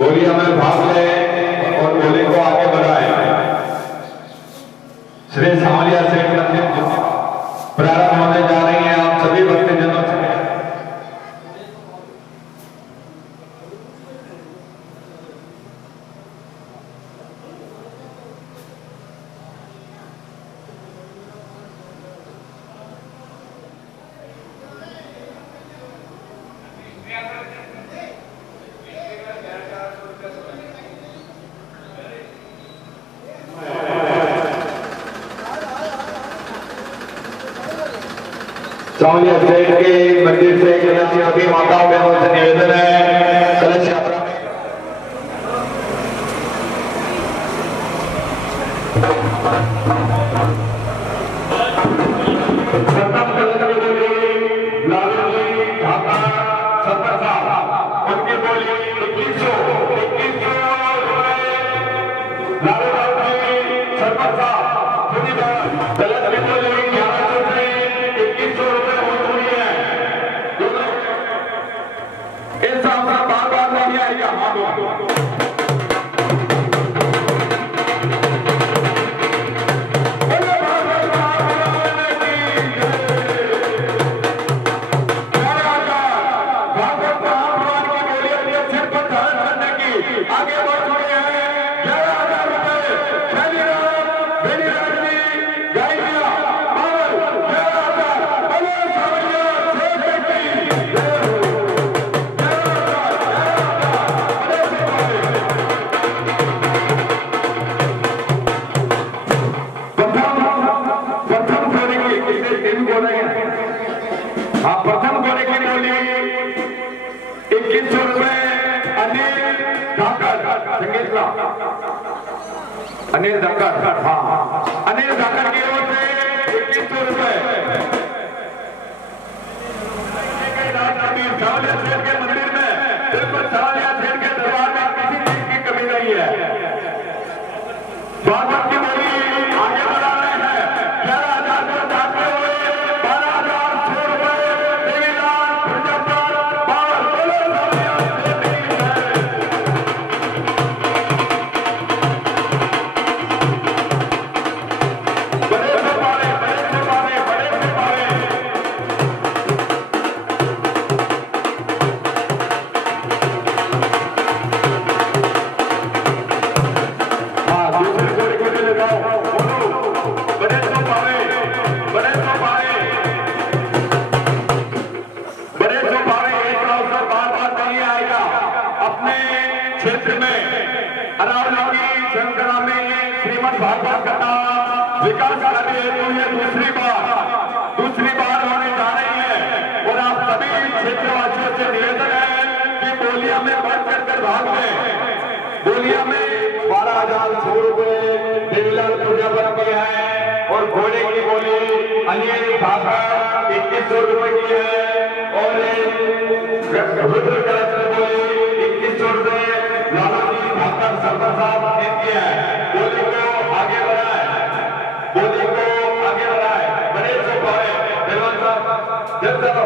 बोलिया में भाग ले और बोली को आगे बढ़ाए। श्री सावलिया सेठ मंदिर प्रारंभ होने जा रही है। आप सभी भक्तजनों से सावलिया सेठ के मंदिर से कलश यात्री माताओं बहनों से निवेदन है, कलश यात्रा उनकी बोली 2100 सरपंच साहब गलत की बोली 1100 से 2100 रुपए हो चुकी है। इस साल का बार बार नहीं आएगा। आगे बढ़ चुके हैं। 11,000 रुपए पहली रात पहली राजनी गाइडिया पावर 11,000 बने सावलिया सेठ की प्रथम जोड़ी की टीम बोले हाँ प्रथम जोड़ी की बोली 2100 रुपए अनिल धक्कर हाँ अनिल धक्कर की ओर से 2100 रुपए सावलिया सेठ के मंदिर में बिल्कुल सावलिया सेठ के दरबार में किसी चीज की कमी नहीं है। स्वागत की बोली आगे बढ़ा रहे हैं। 11,000 को जाते हुए 12,100 रुपए देवीलाल प्रजापति पावर बोलो सावलिया सेठ की जय। क्षेत्र में अरावली की शंकरा में श्रीमद् भागवत कथा विकास कार्य हेतु ये दूसरी बार होने जा रही है। और आप सभी क्षेत्रवासियों से निवेदन है कि बोलिया में बढ़ चढ़कर भाग लें। बोलिया में 12,100 रुपए देवीलाल प्रजापति की है और घोड़े की बोली अनिल धाकर 2100 रुपए की है और रुद्र कलश की बोली 2100 रुपए लालाजी धाकर सरपंच साहब ने किया है। बोली को आगे बढ़ाए, बोली को आगे बढ़ाए। बड़े से बड़े पहलवान साहब जब चलो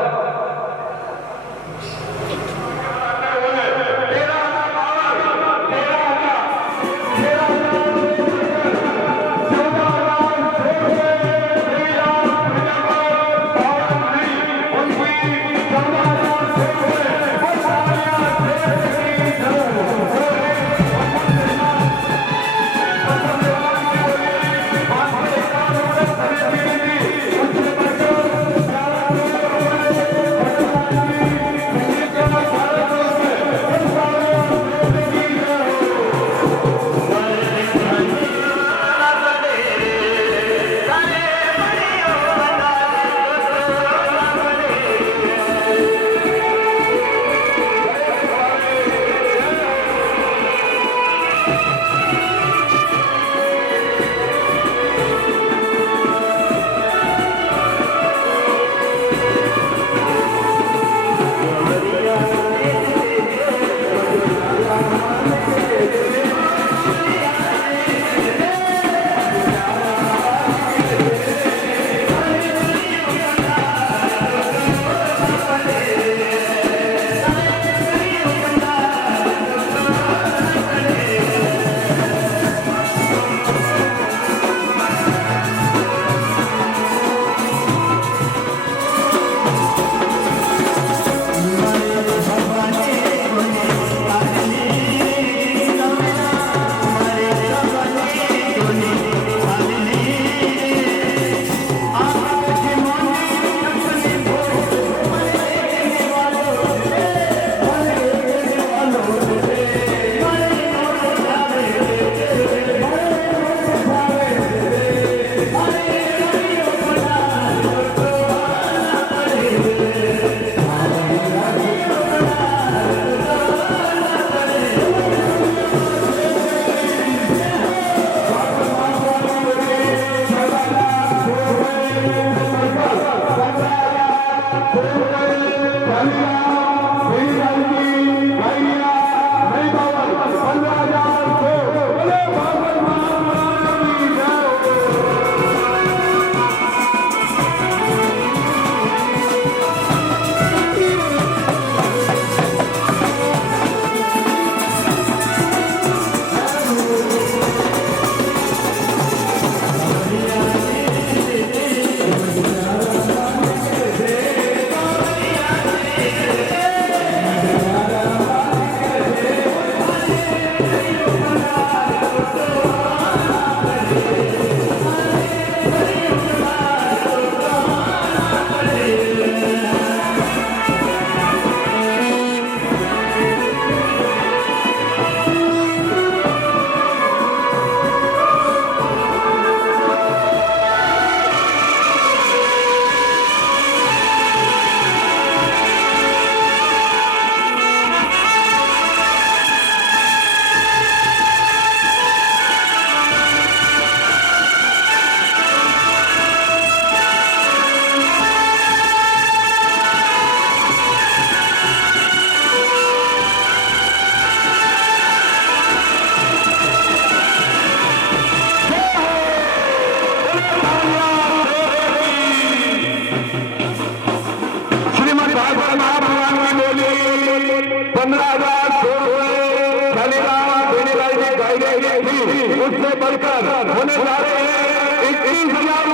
उससे बढ़कर होने जा रहे हैं 21,000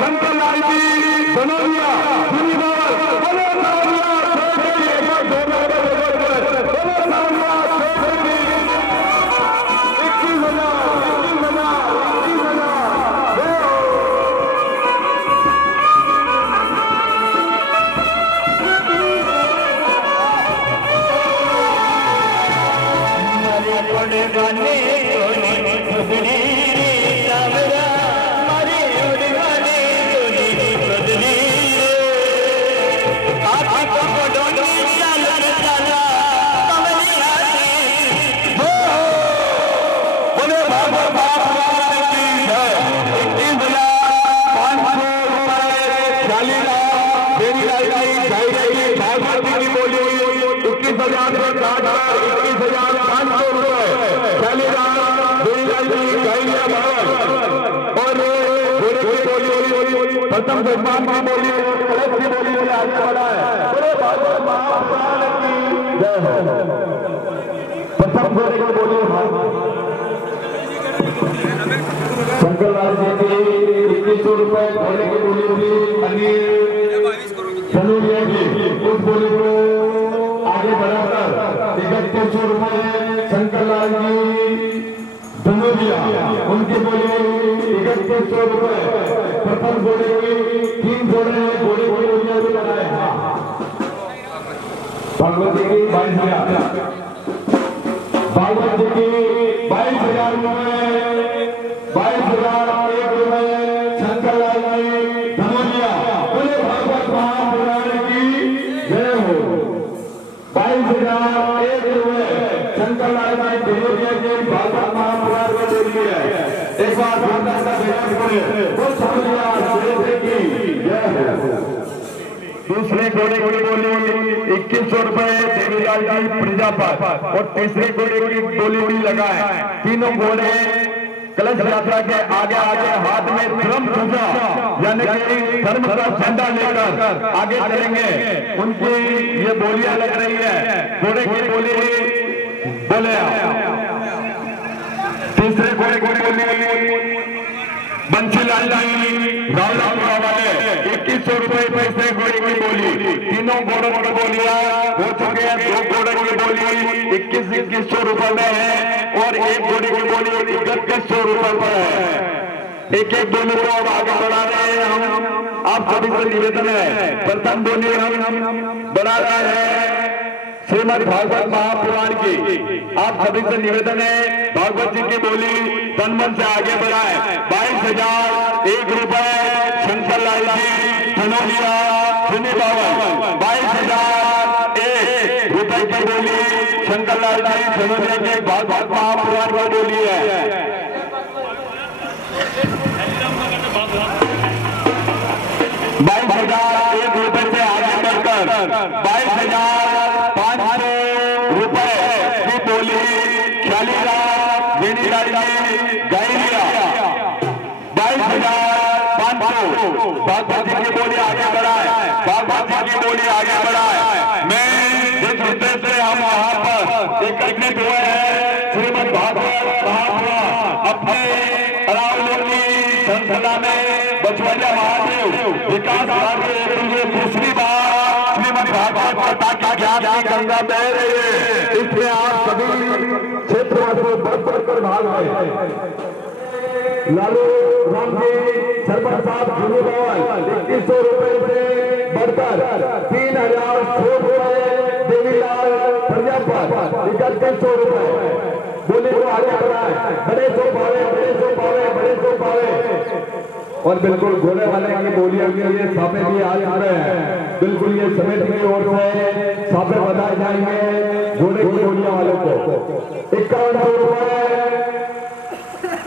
शंकर लाल जी बनोरिया प्रथम जजमान की बोली कलश की बोली से आगे बढ़ा है। प्रथम घोड़े की बोली शंकर लाल जी की 2100 रुपए घोड़े की बोली थी अनिल धनोरिया की, उस बोली को आगे बढ़ाकर 3100 रुपए शंकर लाल जी धनोरिया उनकी बोली 3100 रुपए। प्रथम घोड़े की 3 घोड़े हैं, घोड़े की बोलियां भी लगाए। भागवत जी की 22,000, भागवत जी की 22,000 रुपए, 22,001 रुपए शंकर लाल जी धनोरिया। बोले भागवत महापुराण की जय हो। 22,001 रुपए शंकर लाल जी धनोरिया के भागवत महापुराण को दे दिया है। एक बार जोरदार का बयान करें। दूसरे घोड़े की बोली 2100 रुपए देवीलाल जी प्रजापत और तीसरे घोड़े की बोली भी लगाए। तीनों घोड़े कलश यात्रा के आगे आगे हाथ में ध्रुव ध्वजा यानी कि धर्म का झंडा लेकर आगे चलेंगे। उनकी ये बोलियां लग रही है। घोड़े की बोली बोले तीसरे घोड़े की बोली बंसीलाल जी रावलापुरा वाले 2100 रुपए पैसे घोड़े की बोली। तीनों घोड़ों की बोलियां हो चुके हैं। 2 घोड़े की बोली 2100 रुपए में है और एक घोड़े की बोली 3100 रुपए पर है। एक एक बोली को अब आगे बढ़ा रहे हैं हम। आप सभी से निवेदन है, प्रथम बोली हम बढ़ा रहे हैं श्रीमद भागवत महापुराण की। आप सभी से निवेदन है भागवत जी की बोली तन मन से आगे बढ़ाए। 22,001 रुपए शंकर लाल जी धनोरिया 22,001 रुपए की बोली शंकर लाल जी धनोरिया के भागवत महापुराण की बोली है। 22,001 रुपए से आगे बढ़कर 22,500 रुपए की बोली ख्यालीराम वेणीलाल जी गायरिया। 22,500 भागवत जी की बोली आगे बढ़ाए, भागवत जी की बोली आगे बढ़ाए। मैं जिस मुद्दे से हम वहां पर एकत्रित हुए हैं, श्रीमद् भागवत महापुराण अपने अरावली संसदा में बचवैया महादेव विकास राज्य दूसरी बार श्रीमद् भागवत कथा की ज्ञान की गंगा बह रही है। इसलिए आप सभी क्षेत्रवासियों बढ़ कर भाग रहे हैं। लालू राम जी सरपंच साहब झुनू भवन 2100 रुपए से बढ़कर 3,100 रुपए, देवीलाल प्रजापत 3100 रुपए। बोले को आगे बढ़ाए, बड़े सो पावे, बड़े सो पावे, बड़े सो पावे। और बिल्कुल घोड़े वाले की बोलियों के लिए सापे भी आ रहे हैं। बिल्कुल ये समिति की ओर से सापे बताए जाएंगे घोड़े की बोलियों वालों को। 5100 रुपए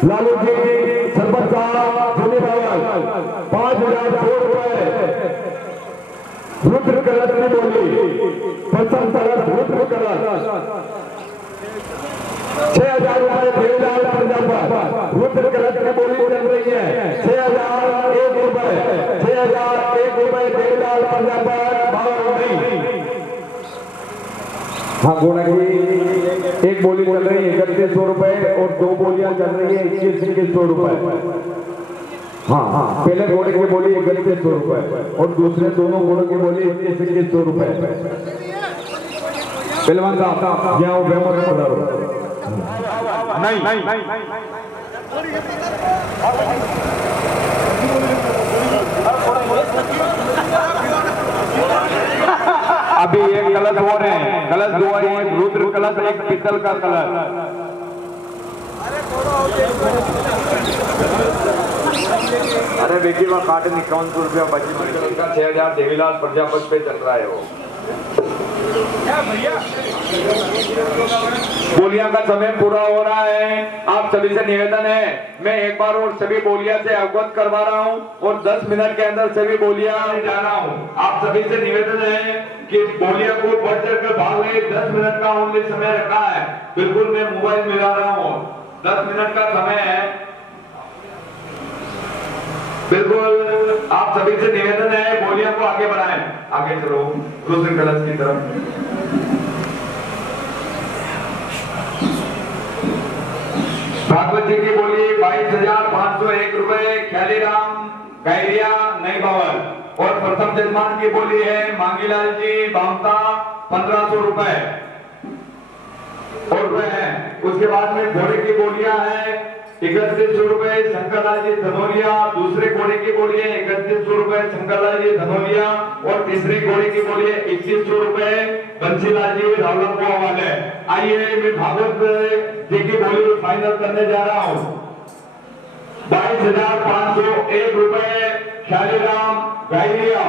लालू जी सरपंच साहब झुनू भवन, 5,100 रुपए रुद्र कलश की बोली, प्रथम कलश रुद्र कलश 6,000 रुपए देवीलाल प्रजापत रुद्र कलश की बोली चल रही है। 6,001 रुपए, 6,001 रुपए देवीलाल प्रजापत भाव नहीं। हाँ घोड़ा की एक बोली चल रही है 3100 रुपए और 2 बोलियां चल रही है 2100 रुपए। हाँ हाँ पहले घोड़े की बोली 3100 रुपए और दूसरे दोनों घोड़ों की बोली 2100 रुपए। पहलवान साहब यहाँ नहीं अभी एक कलश हो रहे हैं, कलश 2 है, एक रुद्र कलश, एक पीतल का कलश। अरे बेटी वहाँ काटे 5100 रुपया बची, 6,000 देवीलाल प्रजापत पे चल रहा है वो। बोलियां का समय पूरा हो रहा है। आप सभी से निवेदन है, मैं एक बार और सभी बोलियां से अवगत करवा रहा हूं और 10 मिनट के अंदर सभी बोलियां जा रहा हूं। आप सभी से निवेदन है कि बोलियां को बढ़ चढ़ कर भाग ले। 10 मिनट का ओनली समय रखा है। बिल्कुल मैं मोबाइल मिला रहा हूं, 10 मिनट का समय है। बिल्कुल आप सभी से निवेदन है, बोलियां को आगे बढ़ाएं। आगे चलो रुद्र कलश की तरफ। भागवत जी की बोली 22,501 रुपए ख्यालीराम गायरिया नई भवन। और प्रथम जजमान की बोली है मांगीलाल जी बामता 1,500 रुपए और है। उसके बाद में घोड़े की बोलियां हैं 3100 रुपए शंकरलाल जी धनोलिया। दूसरे घोड़े की बोली है 3100 रुपए शंकरलाल जी धनोलिया और तीसरे घोड़े की बोली है 2100 रुपए बंसीलाल जी रावलपुआ वाले। आइए मैं भागवत जी की बोली फाइनल करने जा रहा हूँ। 22,501 रुपए ख्यालीराम गायरिया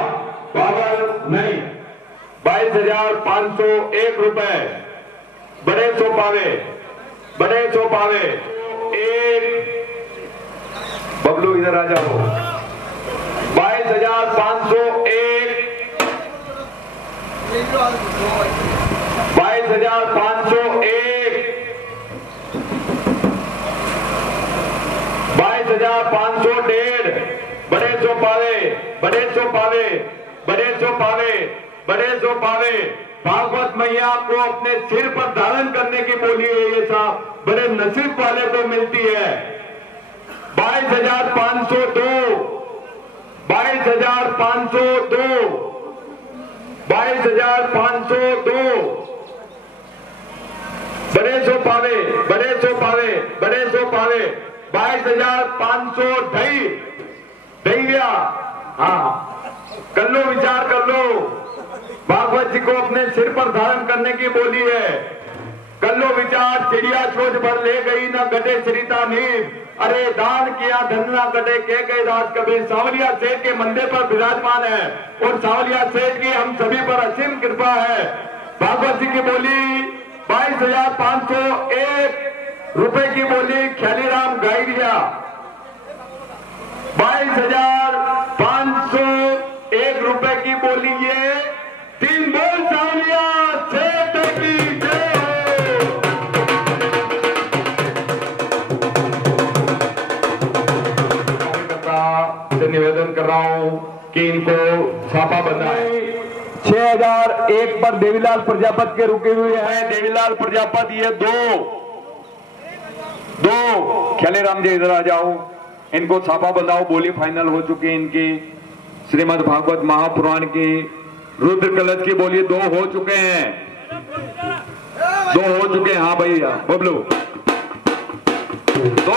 बाबर नहीं। 22,501 रुपए बड़े सो पावे, बड़े सो पावे। एक बबलू इधर आ जाओ। 22,501, 22,501, 22,501 बड़े सो पावे, बड़े सो पावे, बड़े सो पावे, बड़े सो पावे। भागवत मैया को अपने सिर पर धारण करने की बोली है ये साहब, बड़े नसीब वाले को मिलती है। 22,502, 22,502, 22,502 बड़े सो पावे, बड़े सो पावे, बड़े सो पावे। 22,500 ढैया। हाँ कर लो, विचार कर लो। भागवत जी को अपने सिर पर धारण करने की बोली है। कर लो विचार। चिड़िया चोच भर ले गई ना गटे सरिता नीर। अरे दान किया धन ना गटे के गए दास कबीर। सांवलिया सेठ के मंदिर पर विराजमान है और सांवलिया सेठ की हम सभी पर असीम कृपा है। भागवत जी की बोली 22,501 रुपए की बोली ख्यालीराम गायरिया। 22,501 रुपए की बोली ये नंबर 1 पर देवीलाल प्रजापति के रुके हुए हैं। देवीलाल प्रजापति ये दो ख्यालेराम जी इधर आ जाओ, इनको छापा बंधाओ। बोली फाइनल हो चुकी है इनकी। श्रीमद् भागवत महापुराण की रुद्र कलश की बोली 2 हो चुके हैं, 2 हो चुके हैं। हाँ भैया बबलू 2।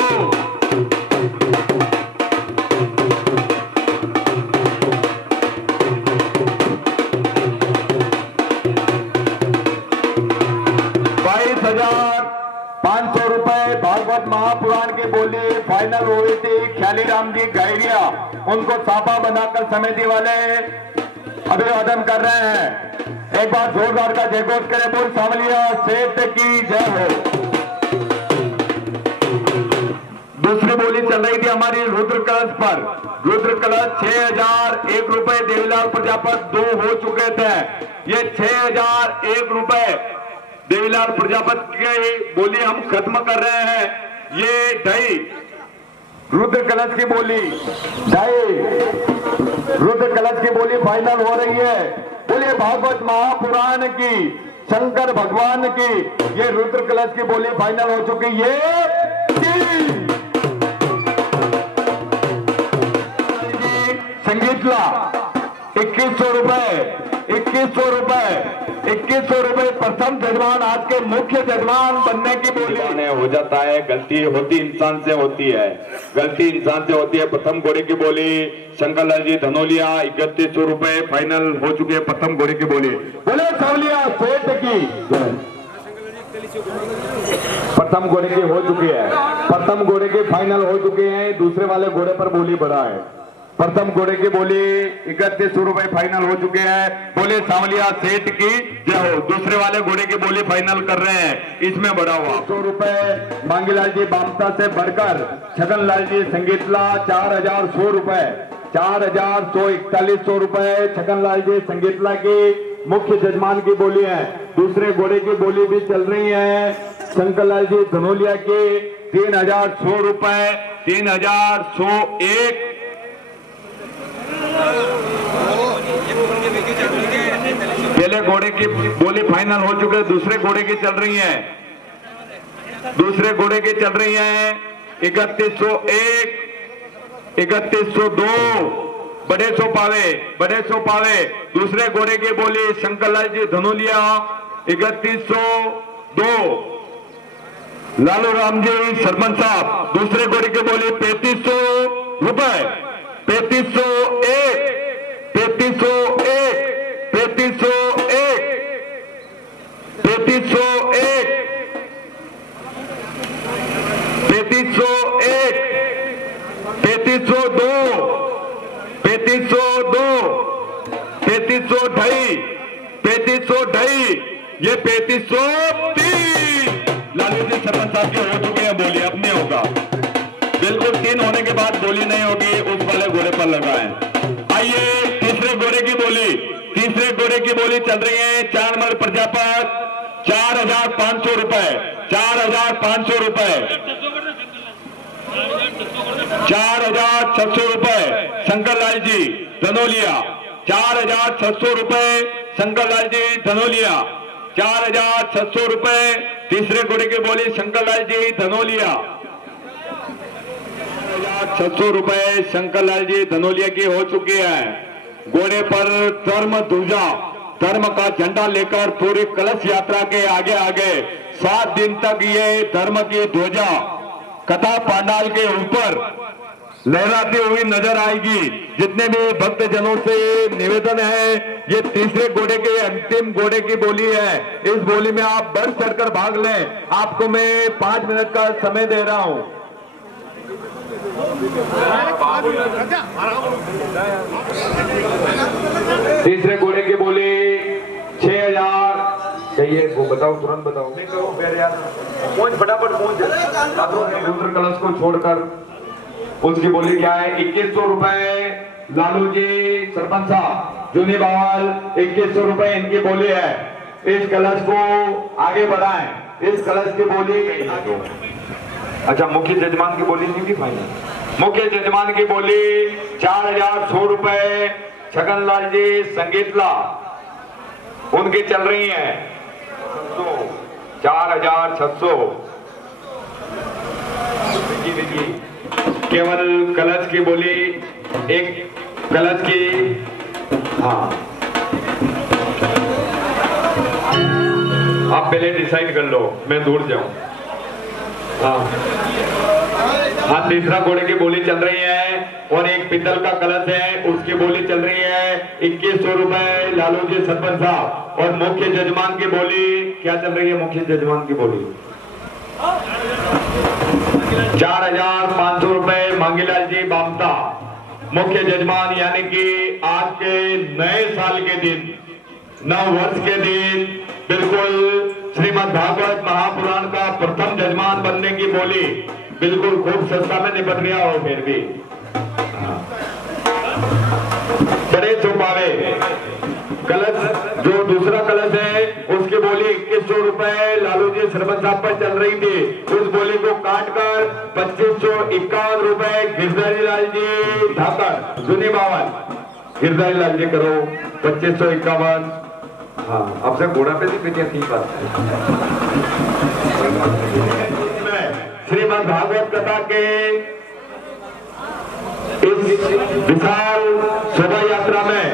₹22,500 भागवत महापुराण की बोली फाइनल हुई थी। ख्यालीराम जी गैरिया उनको छापा बनाकर समिति वाले अभिवादन कर रहे हैं। एक बार जोरदार का जयघोष करें। बोल सांवलिया सेठ की जय हो। दूसरी बोली चल रही थी हमारी रुद्र कलश पर। रुद्र कलश ₹6,001 देवीलाल प्रजापति 2 हो चुके थे। ये ₹6,001 देवीलाल प्रजापति की बोली हम खत्म कर रहे हैं। ये ढाई रुद्र कलश की बोली, ढाई रुद्र कलश की बोली फाइनल हो रही है। बोलिए भागवत महापुराण की, शंकर भगवान की ये रुद्र कलश की बोली फाइनल हो चुकी है। संगीतला ₹2100, ₹2100 प्रथम जजमान, आज के मुख्य जजमान बनने की बोली हो जाता है। गलती होती इंसान से होती है, गलती इंसान से होती है। प्रथम घोड़े की बोली शंकरलाल जी धनोलिया ₹3100 फाइनल हो चुके हैं। प्रथम घोड़े की बोली बोले सावलिया सेठ की प्रथम घोड़े की हो चुकी है। प्रथम घोड़े की फाइनल हो चुके हैं। दूसरे वाले घोड़े पर बोली बढ़ा है। प्रथम घोड़े की बोली ₹3100 फाइनल हो चुके हैं। बोले सांवलिया सेठ की जय हो। दूसरे वाले घोड़े की बोली फाइनल कर रहे हैं, इसमें बढ़ा हुआ ₹100 मांगीलाल जी बामता से बढ़कर छगनलाल जी संगीतला ₹4,100, ₹4,141 छगनलाल जी संगीतला की मुख्य जजमान की बोली है। दूसरे घोड़े की बोली भी चल रही है शंकरलाल जी धनोलिया की ₹3,100, ₹3,101। पहले घोड़े की बोली फाइनल हो चुके, दूसरे घोड़े की चल रही है। दूसरे घोड़े की चल रही है 3101, 3102 बड़े सो पावे। दूसरे घोड़े की बोली शंकरलाल जी धनोलिया 3102 लालू राम जी सरपंच साहब। दूसरे घोड़े की बोली ₹3500, 3501, 3501, 3501, 3501, 3501, 3502, 3502, 3502, 3502, ये 3503 लालू जी सरपंच साहब के हो चुके हैं। बोली अब नहीं होगा, बिल्कुल 3 होने के बाद बोली नहीं होगी। उस वाले घोड़े पर लगाएं। आइए तीसरे घोड़े की बोली, तीसरे घोड़े की बोली चल रही है 4 नंबर प्रजापति ₹4,500, ₹4,500, ₹4,600 शंकरलाल जी धनोलिया, ₹4,600 शंकरलाल जी धनोलिया, ₹4,600। तीसरे घोड़े की बोली शंकरलाल जी धनोलिया ₹600 शंकरलाल जी धनोलिया की हो चुकी है। घोड़े पर धर्म ध्वजा, धर्म का झंडा लेकर पूरी कलश यात्रा के आगे आगे 7 दिन तक ये धर्म की ध्वजा कथा पांडाल के ऊपर लहराती हुई नजर आएगी। जितने भी भक्त जनों से निवेदन है, ये तीसरे घोड़े के अंतिम घोड़े की बोली है। इस बोली में आप बढ़ चढ़कर भाग लें। आपको मैं 5 मिनट का समय दे रहा हूं। तीसरे घोड़े की बोली 6,000 चाहिए, वो बताओ, तुरंत बताओ। पहुंच फटाफट पहुंच। रुद्र कलश को छोड़कर उसकी बोली क्या है? 2100 रुपए लालू जी सरपंच साहब जूनी बावल, 2100 रुपए इनकी बोली है। इस कलश को आगे बढ़ाएं। इस कलश की बोली अच्छा, मुख्य जजमान की बोली नहीं थी फाइनल। मुख्य जजमान की बोली 4100 रुपए छगनलाल जी संगीतला, उनकी चल रही है 4600। केवल कलश की बोली, एक कलश की। हाँ, आप पहले डिसाइड कर लो, मैं दूर जाऊं। हाँ, तीसरा घोड़े की बोली चल रही है और एक पीतल का कलश है, उसकी बोली चल रही है 2100 रुपए लालू जी सरपंच साहब। और मुख्य जजमान की बोली क्या चल रही है? मुख्य जजमान की बोली 4500 रुपए मांगीलाल जी बामता। मुख्य जजमान यानी कि आज के नए साल के दिन, नव वर्ष के दिन, बिल्कुल श्रीमद् भागवत महापुराण का प्रथम जजमान बनने की बोली। बिल्कुल खूब सस्ता में निपट गया हो, फिर भी बड़े छुपावे। कलश जो दूसरा कलश है उसकी बोली 2100 रुपए लालू जी सरपंच साहब पर चल रही थी। उस बोली को काटकर 2551 रुपए गिरधारी लाल जी धाकर जूनी बावन। गिरधारी लाल जी करो 2551। हाँ, अब से घोड़ा पे भी पीछे ठीक बात है। श्रीमद् भागवत कथा के इस विशाल शोभा यात्रा में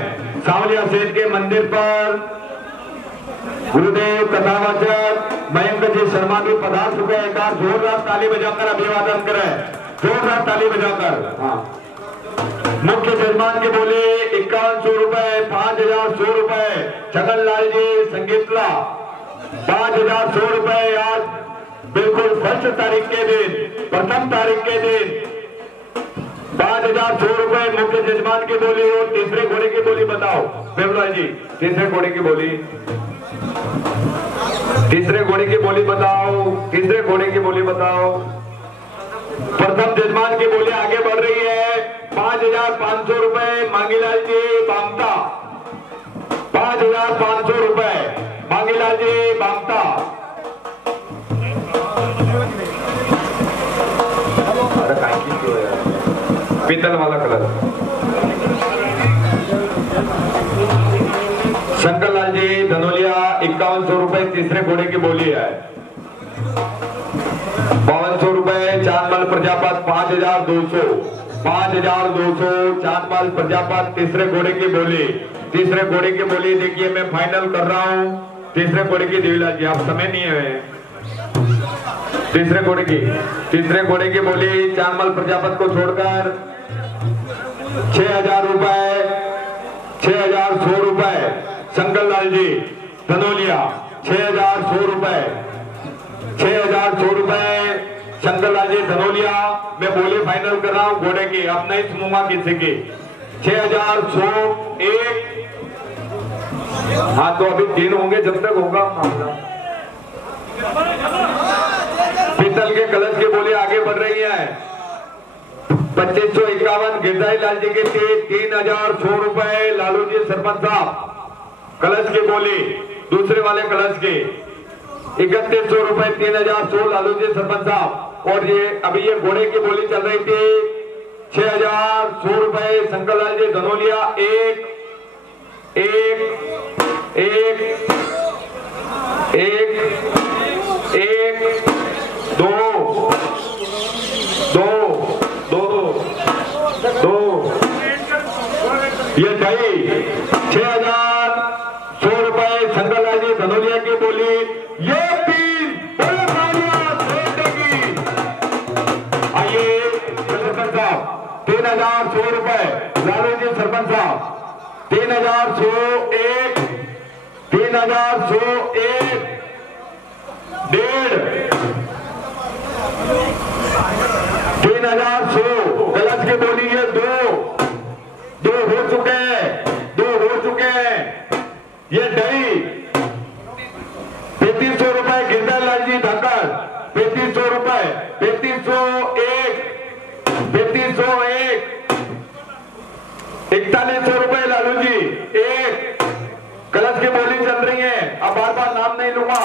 सांवलिया सेठ के मंदिर पर गुरुदेव कथावाचक मयंक जी शर्मा भी पधार चुके हैं। एक बार जोरदार ताली बजाकर अभिवादन करें, जोरदार ताली बजाकर। हाँ, मुख्य जजमान की बोली 5100 रुपए, 5100 रुपए छगनलाल जी संगीतला, 5100 रुपए। आज बिल्कुल फर्स्ट तारीख के दिन, प्रथम तारीख के दिन 5100 रुपए मुख्य जजमान की बोली। और तीसरे घोड़े की बोली बताओ बेवलाल जी, तीसरे घोड़े की बोली, तीसरे घोड़े की बोली बताओ, तीसरे घोड़े की बोली बताओ। प्रथम जजमान की बोली आगे बढ़ रही है 5500 रुपए मांगीलाल जी बामता, 5500 रुपए मांगीलाल जी बामता। पीतल वाला कलर शंकरलाल जी धनोलिया 5100 रुपए तीसरे घोड़े की बोली है। 5200 रुपए चांदमल प्रजापत 5200, 5200 चांदमल प्रजापत तीसरे घोड़े की बोली। तीसरे घोड़े की बोली देखिए, मैं फाइनल कर रहा हूं तीसरे घोड़े की। देवीलाल जी आप समय नहीं है। तीसरे घोड़े की बोली चांदमल प्रजापत को छोड़कर 6000 रुपए, 6100 रुपए शंकरलाल जी धनोलिया, 6100 रुपए, 6100 रुपए शंकरलाल जी धनोलिया। मैं बोली फाइनल कर रहा हूं घोड़े की, अब नहीं सुनूंगा किसी की। 6101। हाँ, तो अभी 3 होंगे जब तक होगा मामला। पीतल के कलश की बोली आगे बढ़ रही है 2551 गिरधारी लाल जी के 3100 रुपए लालू जी सरपंच साहब कलश की बोली। दूसरे वाले कलश के 3100 रुपए 3100 लालू जी सरपंच साहब। और ये अभी ये घोड़े की बोली चल रही थी 6100 रुपए शंकरलाल जी धनोलिया। एक एक एक एक एक दो दो दो दो ये ढाई 6100 रुपए शंकरलाल जी धनोलिया की बोली। ये 3 आइए सरपंच साहब 3100 रुपए लालू जी सरपंच साहब 3101 3101 3100 कलश की बोली है। दो हो चुके हैं ये ढाई 3500 रुपए गिरधारी लाल जी ढाकर 3500 रुपए 3501 4100 रुपए लालू जी। एक कलश की बोली चल रही है, अब बार नाम नहीं लूंगा।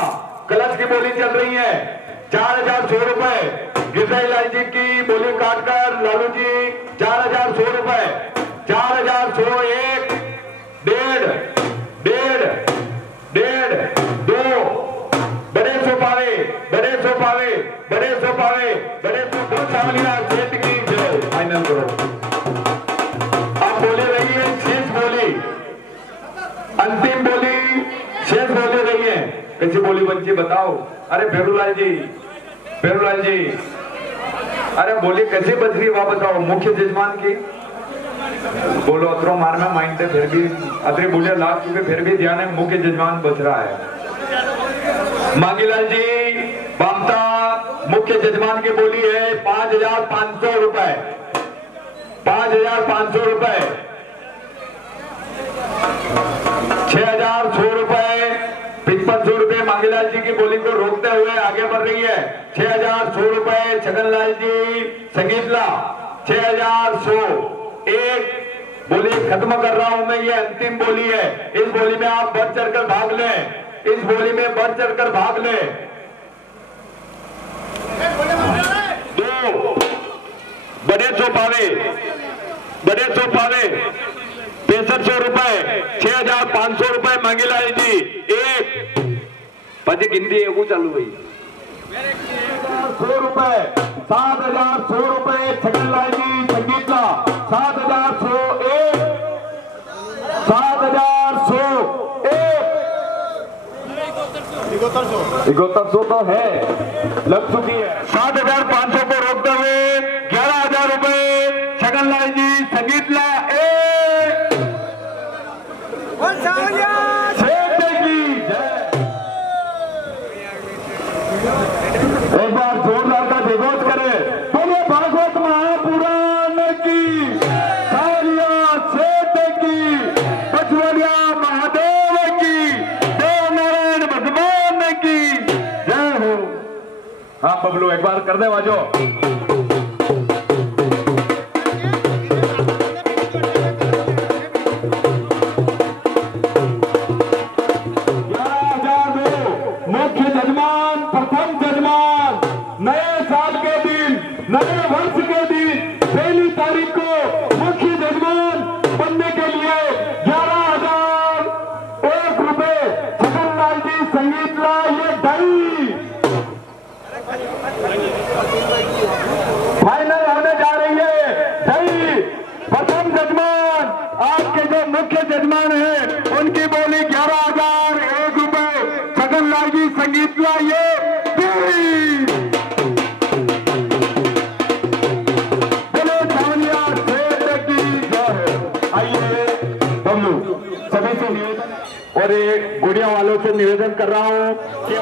कलश की बोली चल रही है 4100 रुपए गिरधारी लाल जी की बोली काटकर लालू जी 4100 रुपए 4101 डेढ़ कैसी बोली बच्ची बताओ। अरे भेरूलाल जी, भेरूलाल जी, अरे बोली कैसी बज रही वाह बताओ मुख्य जजमान की। बोलो अतरो मार में माइंड फिर भी अतरे बोले लाभ चुके फिर भी ध्यान है मुख्य जजमान बच रहा है। मांगीलाल जी बामता मुख्य जजमान की बोली है 5,500 रुपए, 5,500 रुपए, 6,100 रुपए, 5500 रुपए मांगीलाल जी की बोली को रोकते हुए आगे बढ़ रही है। 6,100 रुपए छगनलाल जी संगीतला, 6,100। एक बोली खत्म कर रहा हूं मैं, ये अंतिम बोली है। इस बोली में आप बढ़ चढ़कर भाग लें, इस बोली में बढ़ चढ़कर भाग लें। दो बड़े चौपावे, बड़े चौपावे 6500 रुपए, 6,500 रुपए मांगीलाल जी। एक पति गिनती है वो चालू हुई 100 रुपए, 7,100 रुपए छगनलाल जी संगीतला, 7,100 एक, 7,100 एक, 7100 तो है लग चुकी है। 7,500 को रोकते हुए 11,000 रुपए छगनलाल जी संगीतला एक, एक बार जोरदार का जयघोष करे। बोलो भागवत महापुराण की, कालिया सेठ की, बचवरिया महादेव की, देव नारायण भगवान की जय हो। हाँ बबलू एक बार कर दे वाजो। 11,002 मुख्य जजमान, प्रथम जजमान, नए साल के दिन, नए वर्ष के दिन पहली तारीख को मुख्य जजमान बनने के लिए 11,001 रुपए छगनलाल जी संगीतला ये दही फाइनल होने जा रही है। दही प्रथम जजमान आपके जो मुख्य जजमान हैं उनकी बोली 11,001 रुपए छगनलाल जी संगीतला ये सभी से निवेदन और ये गुड़िया वालों से निवेदन कर रहा हूं कि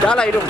Dala hidung.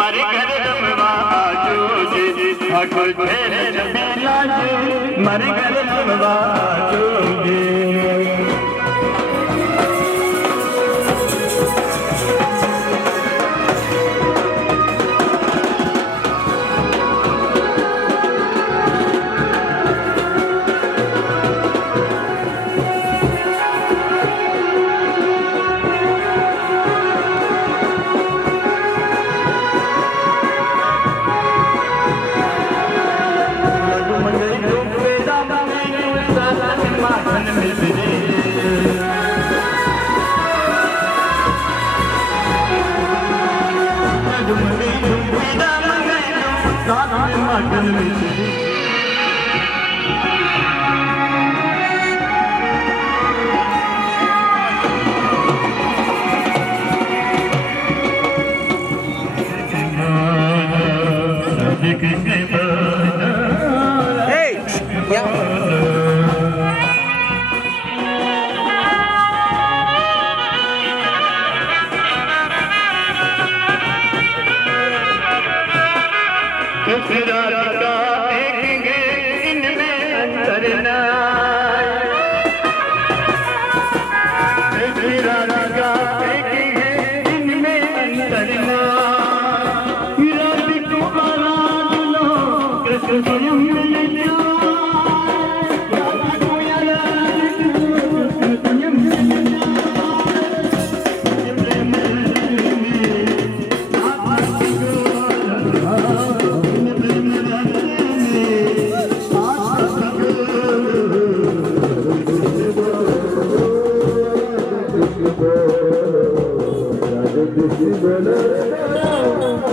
मरे घर रमवा जोजे ठाकुर तेरे जबीला जे मरे घर रमवा जोजे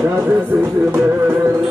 राधे सिंह बोले